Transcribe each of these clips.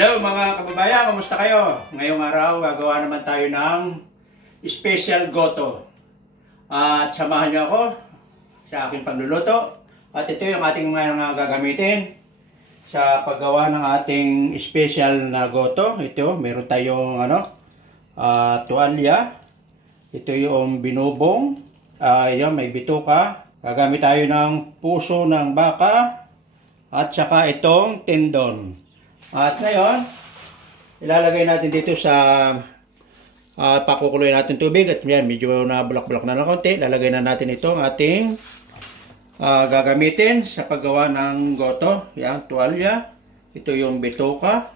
Hello mga kababayan, kamusta kayo? Ngayong araw, gagawa naman tayo ng special goto. At samahan niyo ako sa aking pagluluto. At ito yung ating mga gagamitin sa paggawa ng ating special na goto. Ito, meron tayong tuwalya. Ito yung binubong. Yan, may bituka. Gagamit tayo ng puso ng baka. At saka itong tendon. At ngayon, ilalagay natin dito sa pakukuloy natin tubig. At yan, medyo nabulak-bulak na ng konti. Lalagay na natin itong ating gagamitin sa paggawa ng goto. Yan, tuwalya. Ito yung bituka.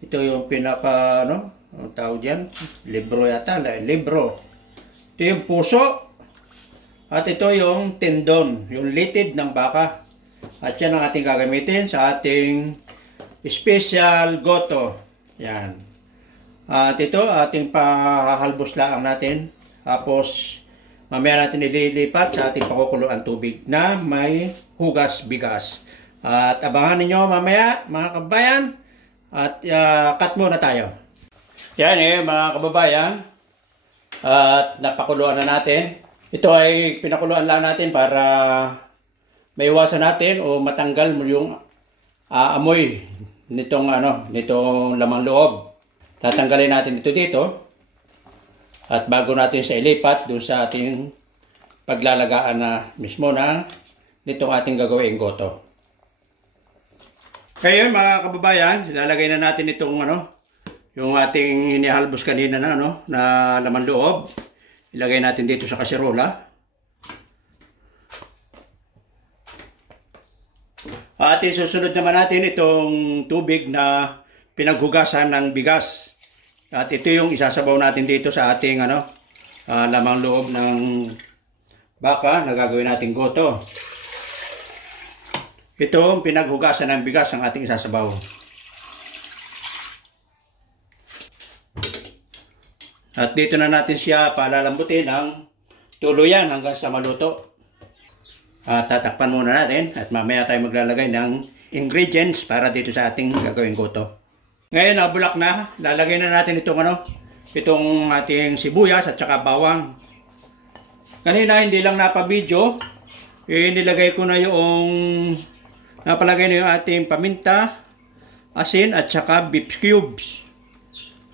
Ito yung pinaka, ano tawag yan? Libro yata. Libro. Ito yung puso. At ito yung tendon. Yung litid ng baka. At yan ang ating gagamitin sa ating special goto. Yan. At ito, ating pahalbos lang natin. Tapos, mamaya natin ililipat sa ating pakukuluan tubig na may hugas bigas. At abangan ninyo mamaya, mga kababayan. At cut muna tayo. Yan mga kababayan. At napakuluan na natin. Ito ay pinakuluan lang natin para maiwasan natin o matanggal mo yung amoy nitong lamang loob. Tatanggalin natin ito dito. At bago natin sa ilipat doon sa ating paglalagaan na mismo na nitong ating gagawing goto. Kaya mga kababayan, ilalagay na natin itong yung ating inihalbos kanina na laman loob. Ilagay natin dito sa kasirola. At isusunod naman natin itong tubig na pinaghugasan ng bigas. At ito yung isasabaw natin dito sa ating lamang loob ng baka na gagawin natin goto. Ito yung pinaghugasan ng bigas ang ating isasabaw. At dito na natin siya palalambutin ng tuluyan hanggang sa maluto. Tatakpan muna natin at mamaya tayo maglalagay ng ingredients para dito sa ating gagawing goto. Ngayon, nabulak na. Lalagay na natin itong ating sibuyas at saka bawang. Kanina hindi lang napabidyo. Nilagay ko na napalagay na yung ating paminta, asin at saka beef cubes.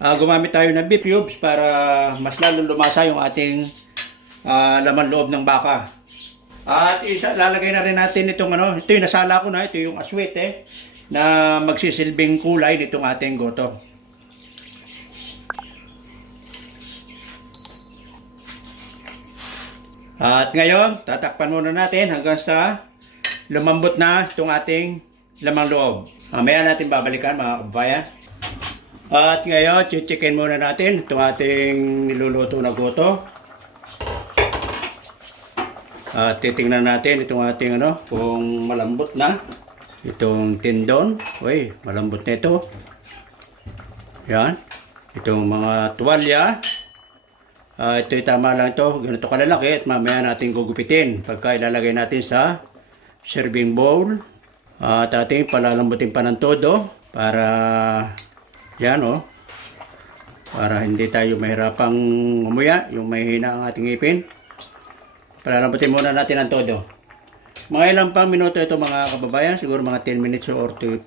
Gumamit tayo ng beef cubes para mas lalo lumasa yung ating laman loob ng baka. At lalagay na rin natin ito yung nasala ko na, ito yung aswete na magsisilbing kulay nitong ating goto. At ngayon, tatakpan muna natin hanggang sa lumambot na itong ating lamang loob. Mamaya natin babalikan mga kababayan. At ngayon, chichikin muna natin itong ating niluluto na goto. At titingnan natin itong ating kung malambot na itong tendon. Uy, malambot na ito. Yan. Itong mga tuwalya. Ito tama lang ito. Ganito kalalaki at mamaya natin gugupitin pagka ilalagay natin sa serving bowl. At ating palalambutin pa ng todo para yan para hindi tayo mahirapang umuya, yung mahina ang ating ngipin. Palalambutin muna natin ang todo. Mga ilang pang minuto ito mga kababayan, siguro mga 10 minutes or 15.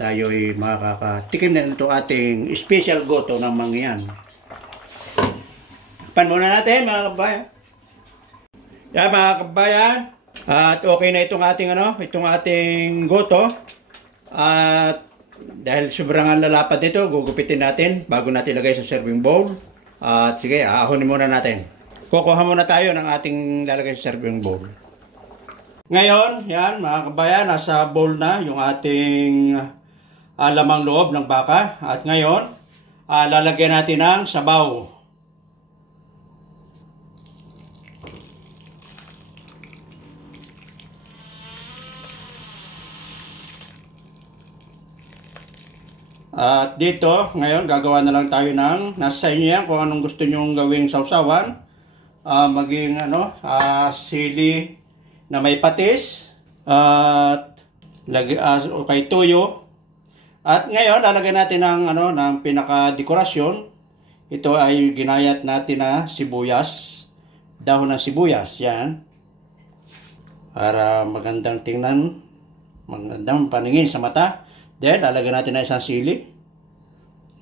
Tayo ay makakatikim na ito ating special goto ng mangyan. Pan muna natin mga kababayan. Yan mga kababayan. At okay na itong ating goto. At dahil sobrang lalapad nito, gugupitin natin bago natin ilagay sa serving bowl. At sige, aahonin muna natin. Kukuha muna tayo ng ating lalagay sa serving bowl. Ngayon, yan mga kabayan, nasa bowl na yung ating lamang loob ng baka. At ngayon, lalagyan natin ng sabaw. At dito, ngayon, gagawa na lang tayo nasa inyo yan kung anong gusto nyong gawing sausawan. Maging sili na may patis at kay toyo At ngayon, lalagyan natin ng pinaka-dekorasyon. Ito ay ginayat natin na sibuyas. Dahon ng sibuyas, yan. Para magandang tingnan, magandang paningin sa mata. Then, lalagyan natin na isang sili.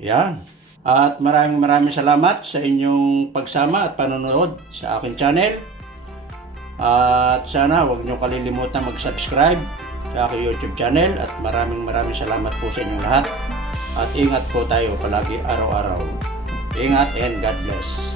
Yan. At maraming salamat sa inyong pagsama at panonood sa aking channel. At sana huwag nyo kalilimutan mag-subscribe sa aking YouTube channel. At maraming salamat po sa inyong lahat. At ingat po tayo palagi araw-araw. Ingat and God bless.